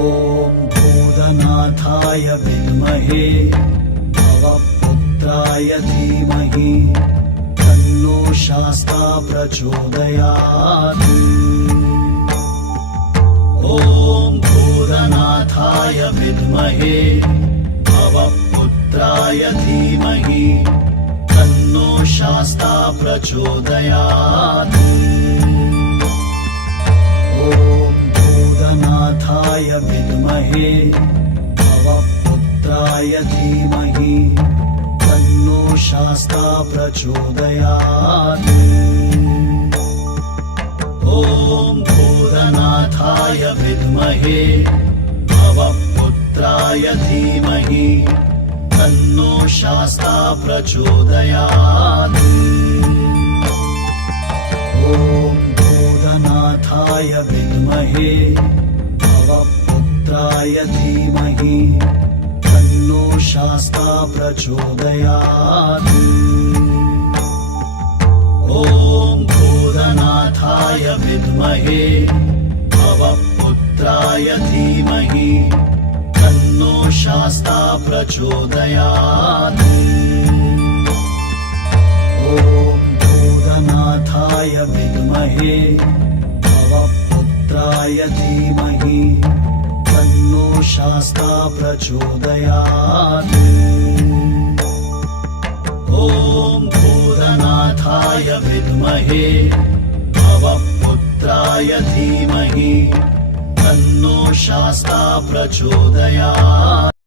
ॐ भूतनाथाय विद्महे भवपुत्राय धीमहि तन्नो शास्ता प्रचोदयात्। ॐ भूतनाथाय विद्महे भवपुत्राय धीमहि तन्नो शास्ता प्रचोदयात्। ॐ भूतनाथाय विद्महे भवपुत्राय धीमहि तन्नो शास्ता प्रचोदयात्। ॐ भूतनाथाय विद्महे भवपुत्राय धीमहि तन्नो शास्ता प्रचोदयात्। ॐ भूतनाथाय विद्महे भवपुत्राय धीमहि तन्नो शास्ता प्रचोदयात्। ॐ भूतनाथाय विद्महे भवपुत्राय धीमहि तन्नो शास्ता प्रचोदयात्। ॐ भूतनाथाय विद्महे भवपुत्राय धीमहि तन्नो शास्ता प्रचोदयात्। ॐ भूतनाथाय विद्महे भवपुत्राय धीमहि तन्नो शास्ता प्रचोदयात्।